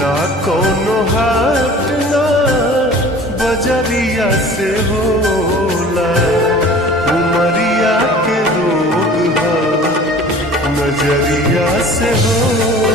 ना कोनो हाट ना बजरिया से होला, उमरिया के रोग है नजरिया से होला।